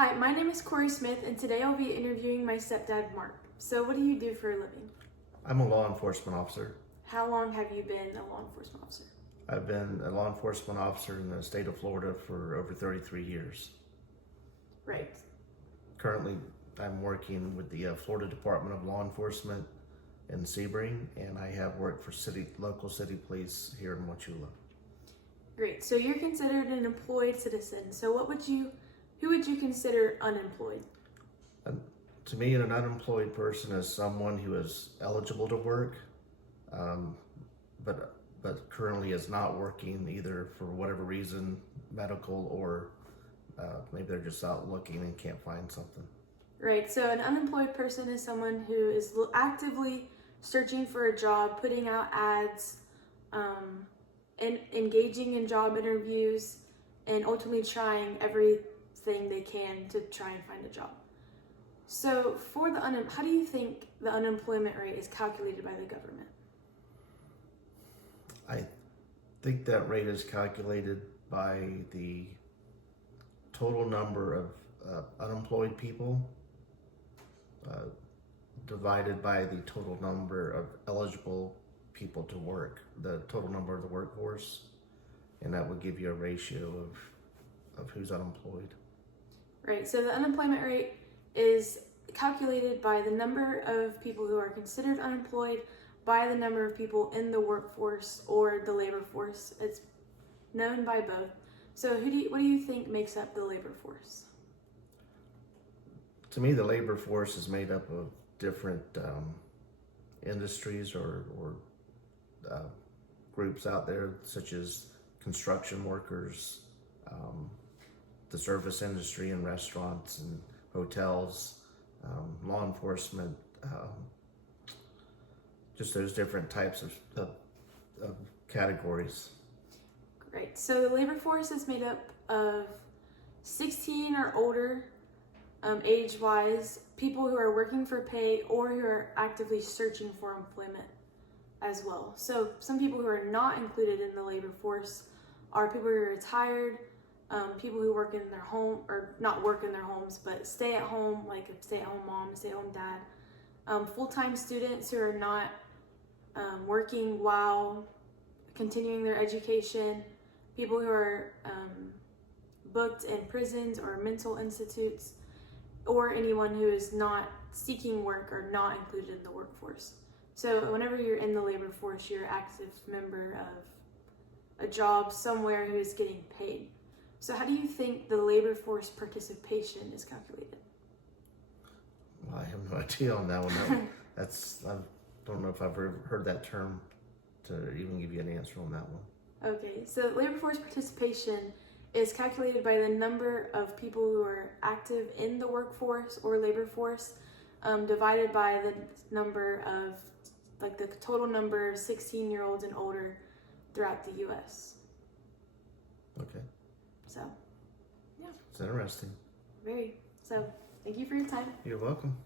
Hi, my name is Corey Smith, and today I'll be interviewing my stepdad, Mark. So, what do you do for a living? I'm a law enforcement officer. How long have you been a law enforcement officer? I've been a law enforcement officer in the state of Florida for over 33 years. Right. Currently, I'm working with the Florida Department of Law Enforcement in Sebring, and I have worked for local city police here in Wauchula. Great. So, you're considered an employed citizen. So, who would you consider unemployed? To me, an unemployed person is someone who is eligible to work, but currently is not working either for whatever reason, medical or maybe they're just out looking and can't find something. Right. So, an unemployed person is someone who is actively searching for a job, putting out ads, and engaging in job interviews, and ultimately trying everything they can to try and find a job. So, for the how do you think the unemployment rate is calculated by the government? I think that rate is calculated by the total number of unemployed people divided by the total number of eligible people to work, the total number of the workforce, and that would give you a ratio of who's unemployed. Right, so the unemployment rate is calculated by the number of people who are considered unemployed by the number of people in the workforce or the labor force. It's known by both. So what do you think makes up the labor force? To me, the labor force is made up of different industries or groups out there, such as construction workers, the service industry and restaurants and hotels, law enforcement, just those different types of categories. Great. So the labor force is made up of 16 or older, age-wise, people who are working for pay or who are actively searching for employment as well. So some people who are not included in the labor force are people who are retired, people who work in their home, or not work in their homes, but stay at home, like a stay-at-home mom, stay-at-home dad, full-time students who are not working while continuing their education, people who are booked in prisons or mental institutes, or anyone who is not seeking work or not included in the workforce. So whenever you're in the labor force, you're an active member of a job somewhere who is getting paid. So how do you think the labor force participation is calculated? Well, I have no idea on that one. I don't know if I've ever heard that term to even give you an answer on that one. Okay, so labor force participation is calculated by the number of people who are active in the workforce or labor force divided by the number of, like the total number of 16-year-olds and older throughout the U.S. Okay. So, yeah. It's interesting. Very. So, thank you for your time. You're welcome.